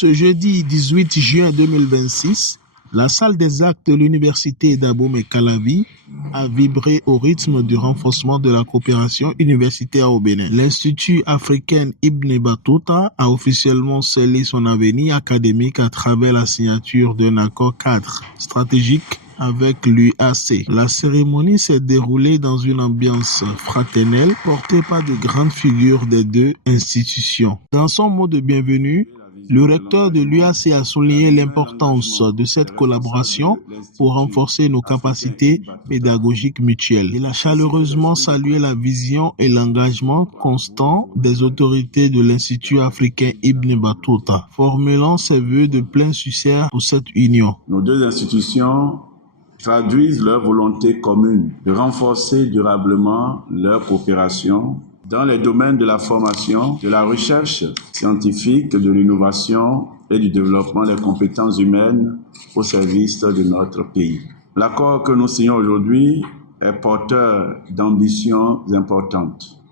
Ce jeudi 18 juin 2026, la salle des actes de l'université d'Abomey-Calavi a vibré au rythme du renforcement de la coopération universitaire au Bénin. L'Institut africain Ibn Battuta a officiellement scellé son avenir académique à travers la signature d'un accord cadre stratégique avec l'UAC. La cérémonie s'est déroulée dans une ambiance fraternelle portée par de grandes figures des deux institutions. Dans son mot de bienvenue, le recteur de l'UAC a souligné l'importance de cette collaboration pour renforcer nos capacités pédagogiques mutuelles. Il a chaleureusement salué la vision et l'engagement constant des autorités de l'Institut africain Ibn Battuta, formulant ses vœux de plein succès pour cette union. Nos deux institutions traduisent leur volonté commune de renforcer durablement leur coopération dans les domaines de la formation, de la recherche scientifique, de l'innovation et du développement des compétences humaines au service de notre pays. L'accord que nous signons aujourd'hui est porteur d'ambitions importantes.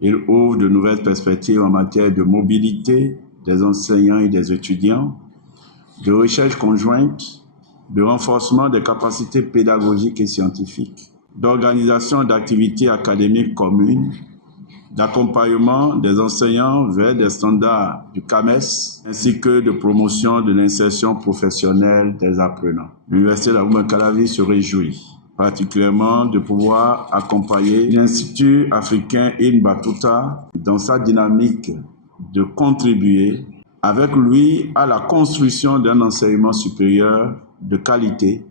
Il ouvre de nouvelles perspectives en matière de mobilité des enseignants et des étudiants, de recherche conjointe, de renforcement des capacités pédagogiques et scientifiques, d'organisation d'activités académiques communes, d'accompagnement des enseignants vers des standards du CAMES, ainsi que de promotion de l'insertion professionnelle des apprenants. L'Université d'Abomey-Calavi se réjouit particulièrement de pouvoir accompagner l'Institut africain Ibn Battuta dans sa dynamique de contribuer avec lui à la construction d'un enseignement supérieur de qualité,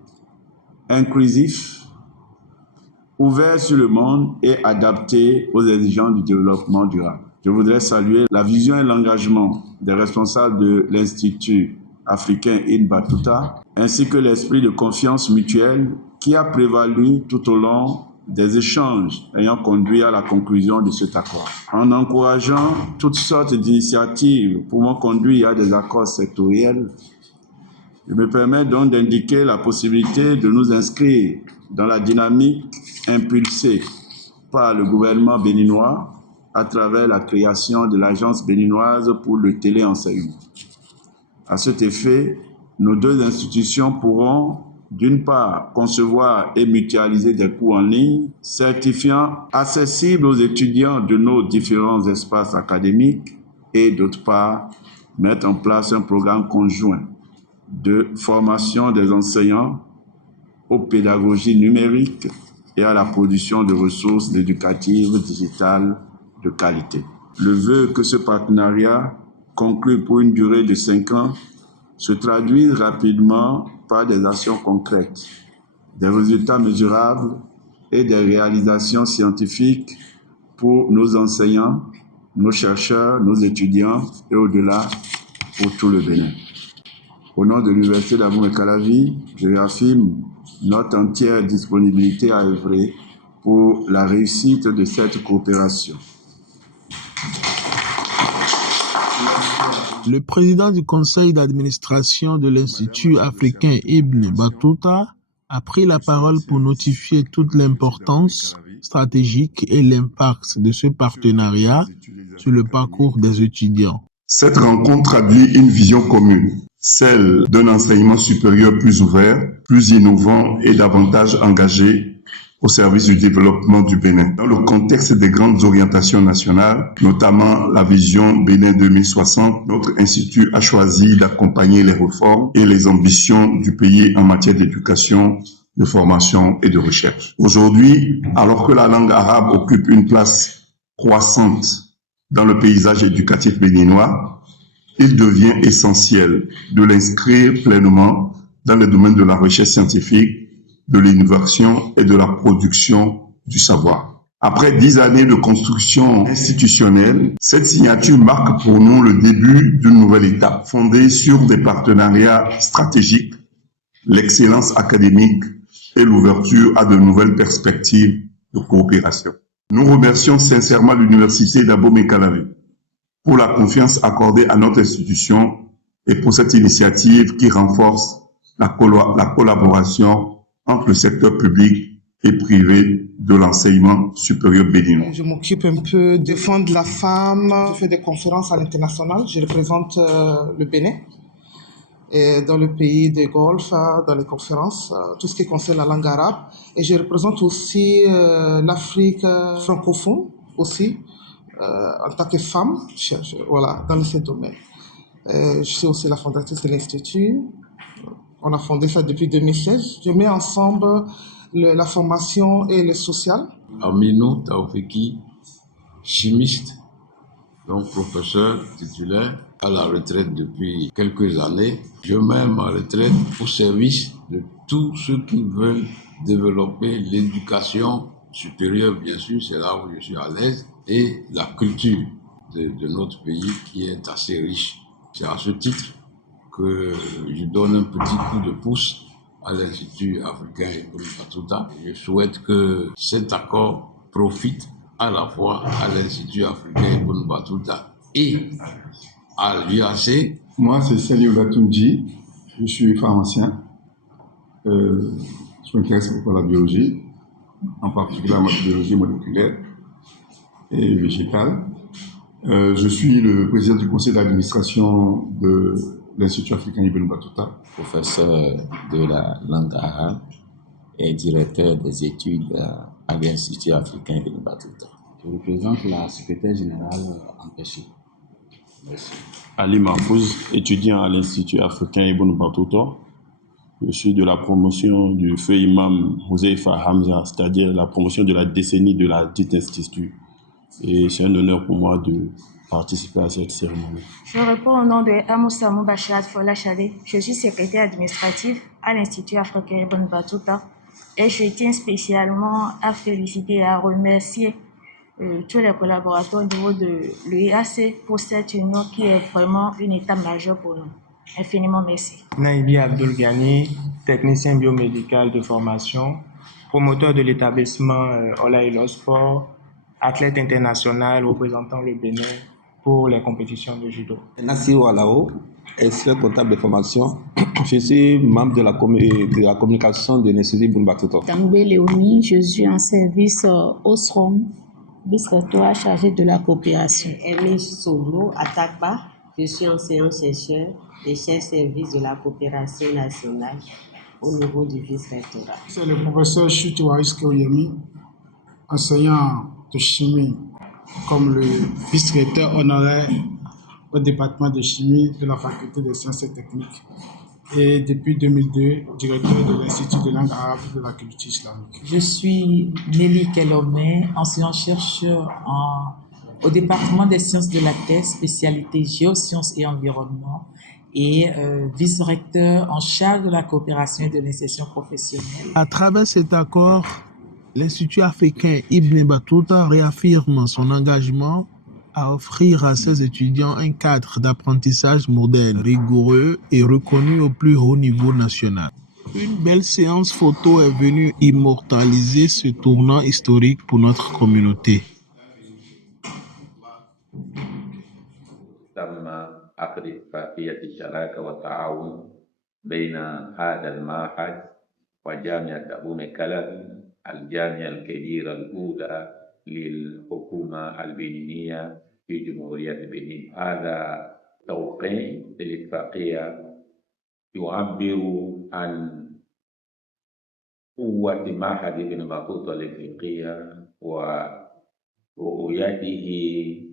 inclusif, ouvert sur le monde et adapté aux exigences du développement durable. Je voudrais saluer la vision et l'engagement des responsables de l'Institut africain Ibn Battuta, ainsi que l'esprit de confiance mutuelle qui a prévalu tout au long des échanges ayant conduit à la conclusion de cet accord. En encourageant toutes sortes d'initiatives pouvant conduire à des accords sectoriels, je me permets donc d'indiquer la possibilité de nous inscrire dans la dynamique impulsée par le gouvernement béninois à travers la création de l'Agence béninoise pour le téléenseignement. À cet effet, nos deux institutions pourront, d'une part, concevoir et mutualiser des cours en ligne, certifiant accessibles aux étudiants de nos différents espaces académiques, et d'autre part, mettre en place un programme conjoint de formation des enseignants aux pédagogies numériques et à la production de ressources éducatives digitales de qualité. Le vœu que ce partenariat, conclu pour une durée de 5 ans, se traduise rapidement par des actions concrètes, des résultats mesurables et des réalisations scientifiques pour nos enseignants, nos chercheurs, nos étudiants et au-delà pour tout le Bénin. Au nom de l'Université d'Abomey-Calavi, je réaffirme notre entière disponibilité à œuvrer pour la réussite de cette coopération. Le président du conseil d'administration de l'Institut africain Ibn Battuta a pris la parole pour notifier toute l'importance stratégique et l'impact de ce partenariat sur le parcours des étudiants. Cette rencontre traduit une vision commune, celle d'un enseignement supérieur plus ouvert, plus innovant et davantage engagé au service du développement du Bénin. Dans le contexte des grandes orientations nationales, notamment la vision Bénin 2060, notre institut a choisi d'accompagner les réformes et les ambitions du pays en matière d'éducation, de formation et de recherche. Aujourd'hui, alors que la langue arabe occupe une place croissante dans le paysage éducatif béninois, il devient essentiel de l'inscrire pleinement dans le domaine de la recherche scientifique, de l'innovation et de la production du savoir. Après 10 années de construction institutionnelle, cette signature marque pour nous le début d'une nouvelle étape fondée sur des partenariats stratégiques, l'excellence académique et l'ouverture à de nouvelles perspectives de coopération. Nous remercions sincèrement l'Université d'Abomey-Calavi pour la confiance accordée à notre institution et pour cette initiative qui renforce la collaboration entre le secteur public et privés de l'enseignement supérieur béninois. Je m'occupe un peu de défendre la femme. Je fais des conférences à l'international. Je représente le Bénin et dans le pays des Golfe, dans les conférences, tout ce qui concerne la langue arabe. Et je représente aussi l'Afrique francophone aussi, en tant que femme, voilà, dans ces domaines. Je suis aussi la fondatrice de l'Institut. On a fondé ça depuis 2016. Je mets ensemble la formation et le social. Aminou Taoufiki, chimiste, donc professeur titulaire à la retraite depuis quelques années. Je mets ma retraite au service de tous ceux qui veulent développer l'éducation supérieure, bien sûr, c'est là où je suis à l'aise, et la culture de notre pays qui est assez riche. C'est à ce titre que je donne un petit coup de pouce à l'Institut africain Ibn Battuta. Je souhaite que cet accord profite à la fois à l'Institut africain Ibn Battuta et à l'UAC. Moi, c'est Sali Olatunji, je suis pharmacien. Je m'intéresse beaucoup à la biologie, en particulier à la biologie moléculaire et végétale. Je suis le président du conseil d'administration de l'Institut africain Ibn Battuta. Professeur de la langue arabe et directeur des études à l'Institut africain Ibn Battuta. Je représente la secrétaire générale empêchée. Merci. Ali Mahfouz, étudiant à l'Institut africain Ibn Battuta. Je suis de la promotion du feu imam Huzaifa Hamza, c'est-à-dire la promotion de la décennie de la dite institut. Et c'est un honneur pour moi de participer à cette cérémonie. Je réponds au nom de Amoussa Bachat Fola Chade. Je suis secrétaire administratif à l'Institut africain Ibn Battuta et je tiens spécialement à féliciter et à remercier tous les collaborateurs au niveau de l'UAC pour cette union qui est vraiment une étape majeure pour nous. Infiniment merci. Naïbi Abdul Ghani, technicien biomédical de formation, promoteur de l'établissement Olaïlo Sport, athlète international représentant le Bénin pour les compétitions de judo. Nassir Walao, expert comptable de formation. Je suis membre de la communication de l'Institut Ibn Battuta. Tangbe Léonie, je suis en service au SROM, vice-recteur chargé de la coopération. Aimé Soglo, Atakba, je suis enseignant-chercheur et chef-service de la coopération nationale au niveau du vice-rectorat. C'est le professeur Chutiwaris Koyemi, enseignant de chimie, comme le vice-recteur honoraire au département de chimie de la faculté des sciences et techniques et depuis 2002, directeur de l'Institut de langue arabe de la culture islamique. Je suis Nelly Kelomé, enseignant-chercheur au département des sciences de la Terre, spécialité géosciences et environnement, et vice-recteur en charge de la coopération et de l'insertion professionnelle. À travers cet accord, l'Institut africain Ibn Battuta réaffirme son engagement à offrir à ses étudiants un cadre d'apprentissage moderne, rigoureux et reconnu au plus haut niveau national. Une belle séance photo est venue immortaliser ce tournant historique pour notre communauté. عقد اتفاقية الشراكة والتعاون بين هذا المعهد وجامعة أبو مكلابي الجامعة الكبيرة الأولى للحكومة البنينية في جمهورية البنين. هذا توقيع للاتفاقية يعبر عن قوة معهد ابن بطوطة الإفريقية ورؤيته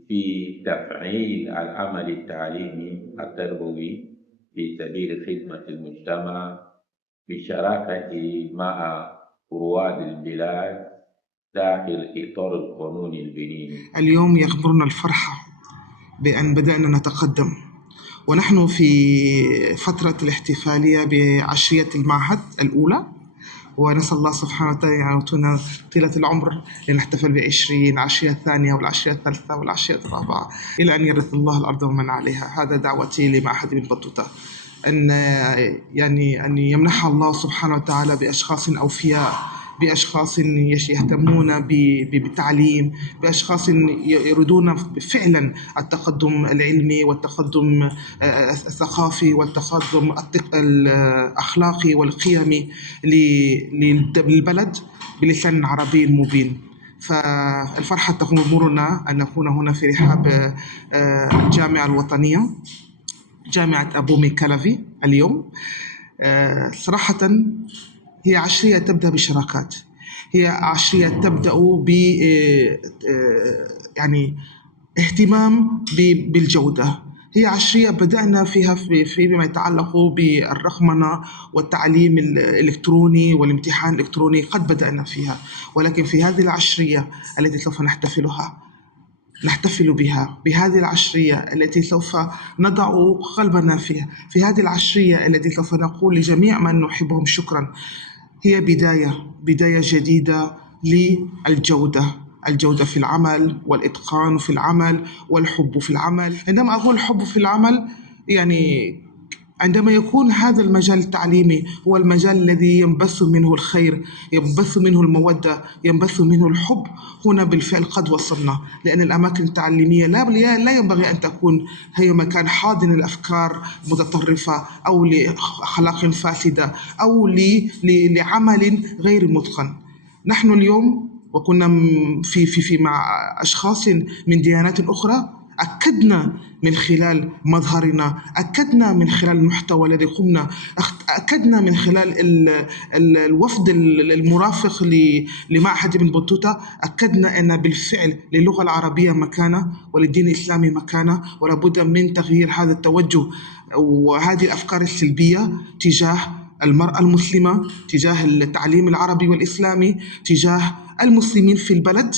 في تفعيل العمل التعليمي التربوي في سبيل خدمة المجتمع بالشراكة مع رواد البلاد داخل إطار القانون البنيني. اليوم يغمرنا الفرحة بأن بدأنا نتقدم ونحن في فترة الاحتفالية بعشرية المعهد الأولى ونسأل الله سبحانه وتعالى أن يعطينا طيلة العمر لنحتفل ب20 العشرية الثانية والعشرية الثالثة والعشرية الرابعة إلى أن يرث الله الأرض ومن عليها. هذا دعوتي لمعهد ابن بطوطة أن يمنح الله سبحانه وتعالى بأشخاص أوفياء، بأشخاص يهتمون بالتعليم، بأشخاص يريدون فعلا التقدم العلمي والتقدم الثقافي والتقدم الأخلاقي والقيمي للبلد بلسان عربي مبين. فالفرحة تغمرنا أن نكون هنا في رحاب الجامعة الوطنية جامعة أبومي كالافي اليوم. صراحة هي عشرية تبدأ بشراكات، هي عشرية تبدأ ب يعني اهتمام بالجودة. هي عشرية بدأنا فيها فيما يتعلق بالرقمنة والتعليم الإلكتروني والامتحان الإلكتروني، قد بدأنا فيها، ولكن في هذه العشرية التي سوف نحتفل بها، بهذه العشرية التي سوف نضع قلبنا فيها، في هذه العشرية التي سوف نقول لجميع من نحبهم شكرا، هي بداية جديدة الجودة في العمل والإتقان في العمل والحب في العمل. عندما أقول حب في العمل يعني عندما يكون هذا المجال التعليمي هو المجال الذي ينبث منه الخير، ينبث منه المودة، ينبث منه الحب، هنا بالفعل قد وصلنا. لأن الأماكن التعليمية لا ينبغي أن تكون هي مكان حاضن الأفكار المتطرفة أو لأخلاق فاسدة أو لعمل غير متقن. نحن اليوم وكنا في مع أشخاص من ديانات أخرى، أكدنا من خلال مظهرنا، أكدنا من خلال المحتوى الذي قمنا، أكدنا من خلال الوفد المرافق لمعهد ابن بطوطة، أكدنا أن بالفعل للغة العربية مكانة وللدين الإسلامي مكانة، ولابد من تغيير هذا التوجه وهذه الأفكار السلبية تجاه المرأة المسلمة، تجاه التعليم العربي والإسلامي، تجاه المسلمين في البلد.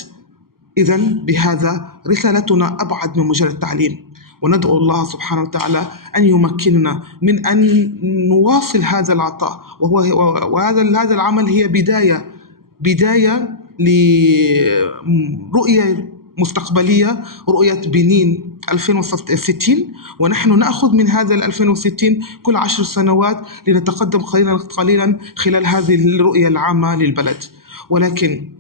إذن بهذا رسالتنا أبعد من مجرد التعليم، وندعو الله سبحانه وتعالى أن يمكننا من أن نواصل هذا العطاء، وهذا العمل هي بداية لرؤية مستقبلية، رؤية بنين 2060، ونحن نأخذ من هذا 2060 كل 10 سنوات لنتقدم قليلا خلال هذه الرؤية العامة للبلد. ولكن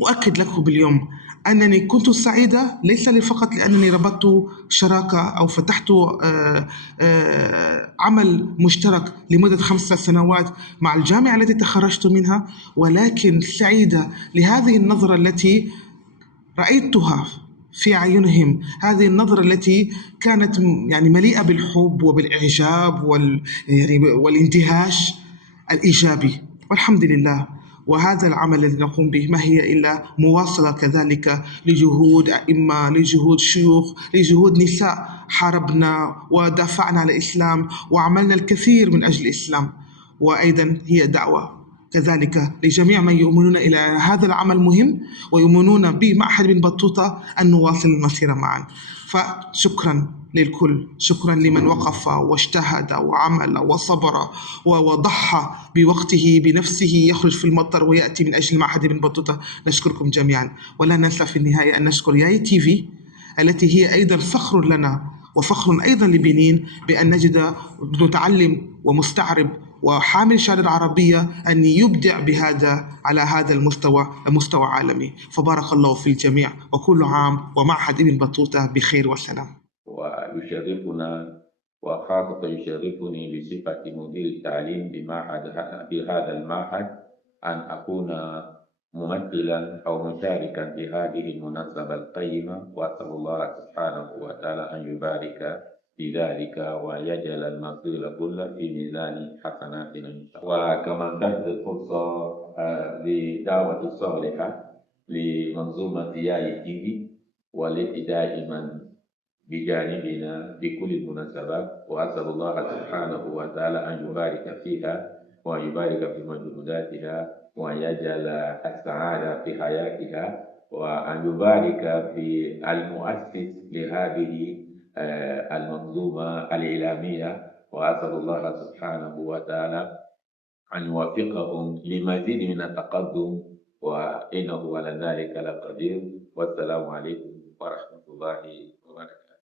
أؤكد لكم باليوم أنني كنت سعيدة ليس فقط لأنني ربطت شراكة أو فتحت عمل مشترك لمدة 5 سنوات مع الجامعة التي تخرجت منها، ولكن سعيدة لهذه النظرة التي رأيتها في عيونهم، هذه النظرة التي كانت يعني مليئة بالحب وبالإعجاب والاندهاش الإيجابي، والحمد لله. وهذا العمل الذي نقوم به ما هي إلا مواصلة كذلك لجهود أئمة، لجهود شيوخ، لجهود نساء حاربنا ودافعنا على الإسلام وعملنا الكثير من أجل الإسلام. وأيضا هي دعوة كذلك لجميع من يؤمنون إلى هذا العمل مهم ويؤمنون بمعهد ابن بطوطة أن نواصل المسيرة معا. فشكرا للكل، شكرا لمن وقف واجتهد وعمل وصبر وضحى بوقته بنفسه، يخرج في المطر ويأتي من أجل معهد ابن بطوطة. نشكركم جميعا، ولا ننسى في النهاية أن نشكر ياي تي في التي هي أيضا فخر لنا وفخر أيضا لبنين بأن نجد متعلم ومستعرب وحامل شهادة عربية أن يبدع على هذا المستوى عالمي. فبارك الله في الجميع، وكل عام ومعهد ابن بطوطة بخير وسلام. ويشرفنا وخاصة يشرفني بصفة مدير التعليم بهذا المعهد أن أكون ممثلا أو مشاركا في هذه المناسبة القيمة، وأسأل الله سبحانه وتعالى أن يبارك في ذلك ويجعل المصير كله في ميزان حسناتنا إن شاء الله. وكما انتهت الفرصة بدعوة الصالحة لمنظومة ياي تي في والتي دائما بجانبنا في كل المناسبات، وأسأل الله سبحانه وتعالى أن يبارك فيها ويبارك في مجهوداتها ويجعل السعادة في حياتها، وأن يبارك في المؤسس لهذه المنظومة الإعلامية، وأسأل الله سبحانه وتعالى أن يوفقهم لمزيد من التقدم، وإنه على ذلك لقدير. والسلام عليكم ورحمة الله